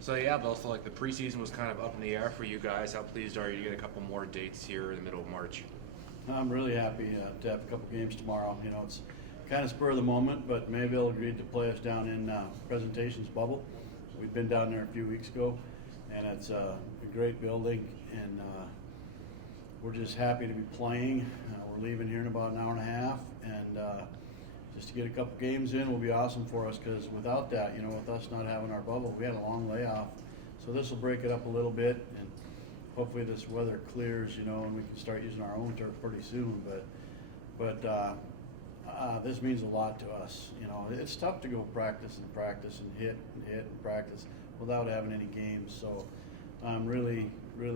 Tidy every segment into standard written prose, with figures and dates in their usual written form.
So yeah, but also like the preseason was kind of up in the air for you guys. How pleased are you to get a couple more dates here in the middle of March? I'm really happy to have a couple games tomorrow. You know, it's kind of spur of the moment, but Mayville agreed to play us down in Presentations Bubble. We've been down there a few weeks ago, and it's a great building, and we're just happy to be playing. We're leaving here in about an hour and a half, and just to get a couple games in will be awesome for us, because without that, you know, with us not having our bubble, we had a long layoff. So this will break it up a little bit, and hopefully this weather clears, you know, and we can start using our own turf pretty soon. But this means a lot to us. You know, it's tough to go practice and hit and practice without having any games. So I'm really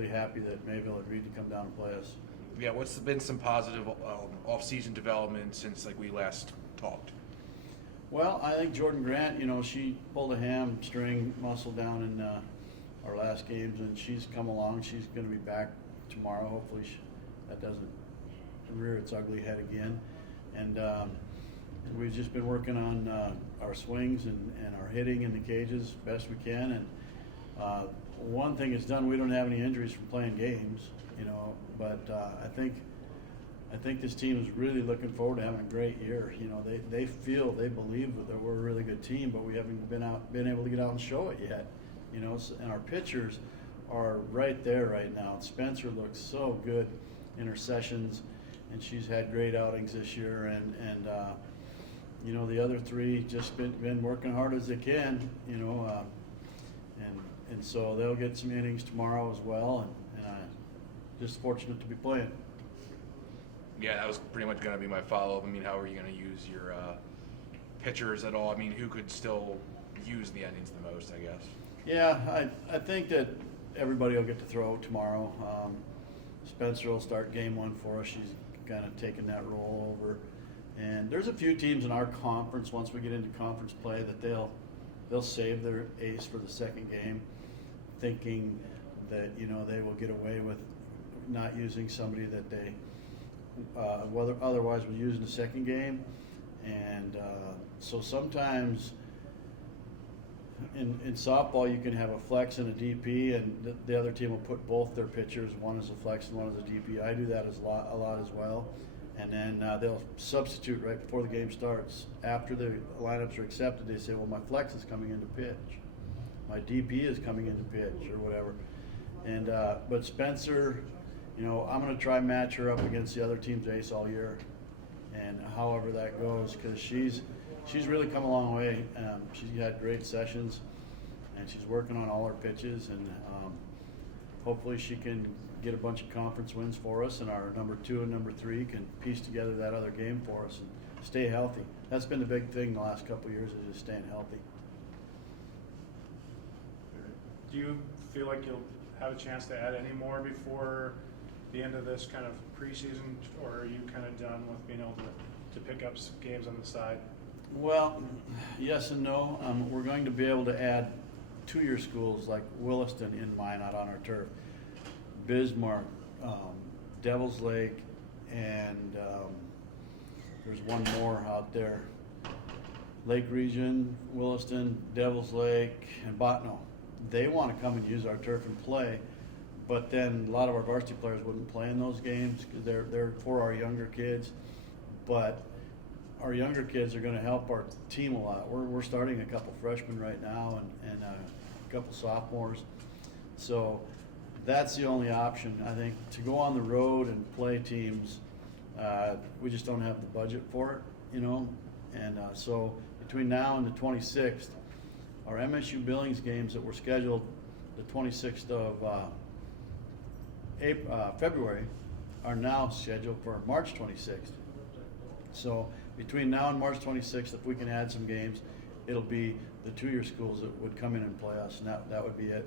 happy that Mayville agreed to come down and play us. Yeah, what's been some positive off-season development since like we last talked? Well, I think Jordan Grant, you know, she pulled a hamstring muscle down in our last games, and she's come along. She's going to be back tomorrow. Hopefully that doesn't rear its ugly head again. And we've just been working on our swings and our hitting in the cages best we can. And one thing it's done, we don't have any injuries from playing games, you know. But I think this team is really looking forward to having a great year. You know, they believe that we're a really good team, but we haven't been able to get out and show it yet. You know, and our pitchers are right there right now. Spencer looks so good in her sessions, and she's had great outings this year. And you know, the other three just been working hard as they can. You know, and so they'll get some innings tomorrow as well. And just fortunate to be playing. Yeah, that was pretty much going to be my follow-up. I mean, how are you going to use your pitchers at all? I mean, who could still use the innings the most, I guess? Yeah, I think that everybody will get to throw tomorrow. Spencer will start game one for us. She's kind of taking that role over. And there's a few teams in our conference, once we get into conference play, that they'll save their ace for the second game, thinking that, you know, they will get away with not using somebody that they otherwise would use in the second game. And so sometimes in softball you can have a flex and a DP, and the other team will put both their pitchers, one as a flex and one as a DP. I do that a lot as well. And then they'll substitute right before the game starts. After the lineups are accepted, they say, well, my flex is coming into pitch, my DP is coming into pitch, or whatever. And but Spencer, you know, I'm going to try and match her up against the other team's ace all year, and however that goes, because she's really come a long way. She's had great sessions, and she's working on all her pitches, and hopefully she can get a bunch of conference wins for us, and our number 2 and number 3 can piece together that other game for us and stay healthy. That's been the big thing the last couple of years, is just staying healthy. Do you feel like you'll have a chance to add any more before the end of this kind of preseason, or are you kind of done with being able to pick up some games on the side? Well, yes and no. We're going to be able to add 2-year schools like Williston in Minot on our turf, Bismarck, Devils Lake, and there's one more out there, Lake Region, Williston, Devils Lake, and Botno. They want to come and use our turf and play, but then a lot of our varsity players wouldn't play in those games because they're for our younger kids. But our younger kids are going to help our team a lot. We're starting a couple freshmen right now and a couple sophomores. So that's the only option, I think, to go on the road and play teams. We just don't have the budget for it, you know. And so between now and the 26th, our MSU Billings games that were scheduled the 26th of February are now scheduled for March 26th. So between now and March 26th, if we can add some games, it'll be the 2-year schools that would come in and play us, and that would be it.